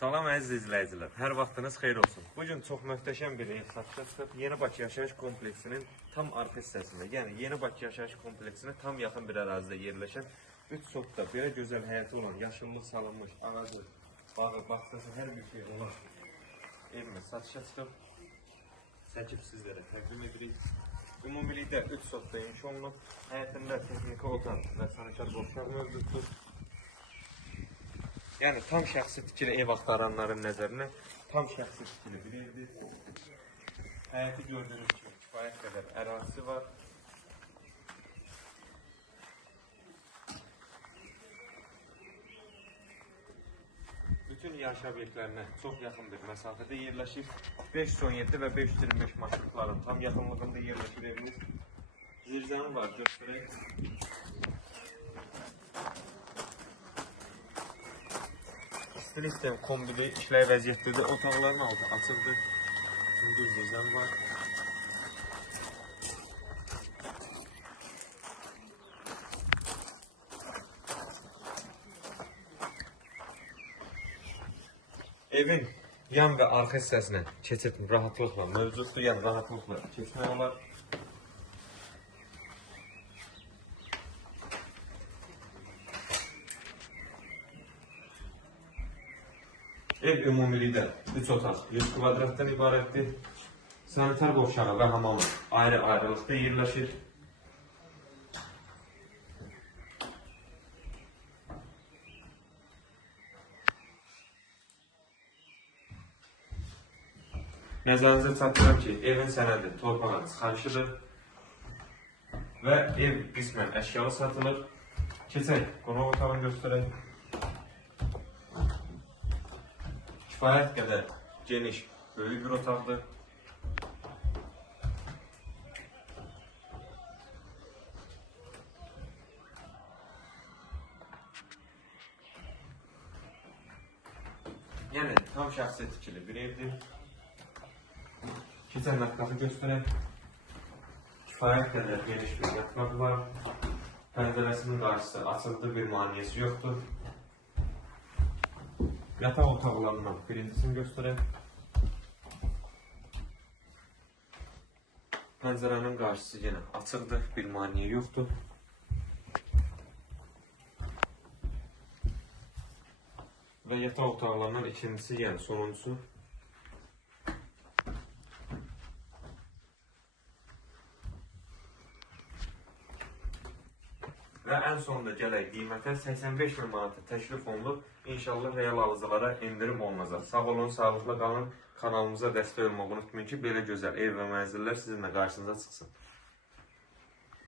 Salam əziz izləyicilər, hər vaxtınız xeyir olsun. Bugün çox möhtəşəm bir ev satışa çıxıb. Yeni Bakı yaşayış kompleksinin tam arka hissəsində, yəni Yeni Bakı yaşayış kompleksinə tam yaxın bir ərazidə yerləşən 3 sotda belə gözəl həyəti olan, yaşıllıq salınmış, ağacı, bağı, bağçası, hər bir şey olan evimiz satışa çıxıb. Çəkib sizlərə təqdim edirik. Ümumilikdə 3 sotda inşa olunub. Həyətində texniki otaq və sanitar boşluq mövcuddur. Yəni tam şəxsi tikili ev axtaranların nəzərinə tam şəxsi tikili bir evdir. Həyəti gördüyünüz kimi kifayət qədər ərazisi var. Bütün yaşayış obyektlərinə çox yaxın bir məsafədə yerləşir. 517 və 525 marşrutların tam yaxınlığında yerləşir evimiz. Zirzəmi var, göstərək. İstilik sistem kombili işləyə vəziyyətdədir. Otaqların altı açıqdır. Hündür zirzəm var. Evin yan və arxa hissəsinə keçid rahatlıqla mövcuddur. Yəni rahatlıqla keçmək olar. Ev ümumilikdə 3 otaq 100 kvadratdan ibarətdir. Sanitar boşluğu və hamamı ayrı-ayrılıqda yerləşir. Nəzərinizə çatdırıram ki, evin sənədi torpağa çıxarışıdır və ev qismən əşyalı satılır. Keçək, qonaq otağını göstərək. Kifayət qədər geniş, böyük bir otaqdır. Yəni tam şəxsi tikili bir evdir. Keçən mətbəxi göstərək. Kifayət qədər geniş bir mətbəx var. Pəncərəsinin qarşısı açıqdır, bir maniyesi yoxdur. Yataq otaqlarından birincisini göstərək. Pəncərənin qarşısı yenə açıqdır, bir maniye yoxdur. Və yataq otaqlarından ikincisi, yəni sonuncusu. Və ən sonunda gələk qiymətə 85.000 manata təklif olunub. İnşallah real alıcılara endirim olunacaq. Sağ olun, sağlıqla qalın. Kanalımıza dəstək olmağı unutmayın ki, belə gözəl ev və mənzillər sizinlə qarşınıza çıxsın.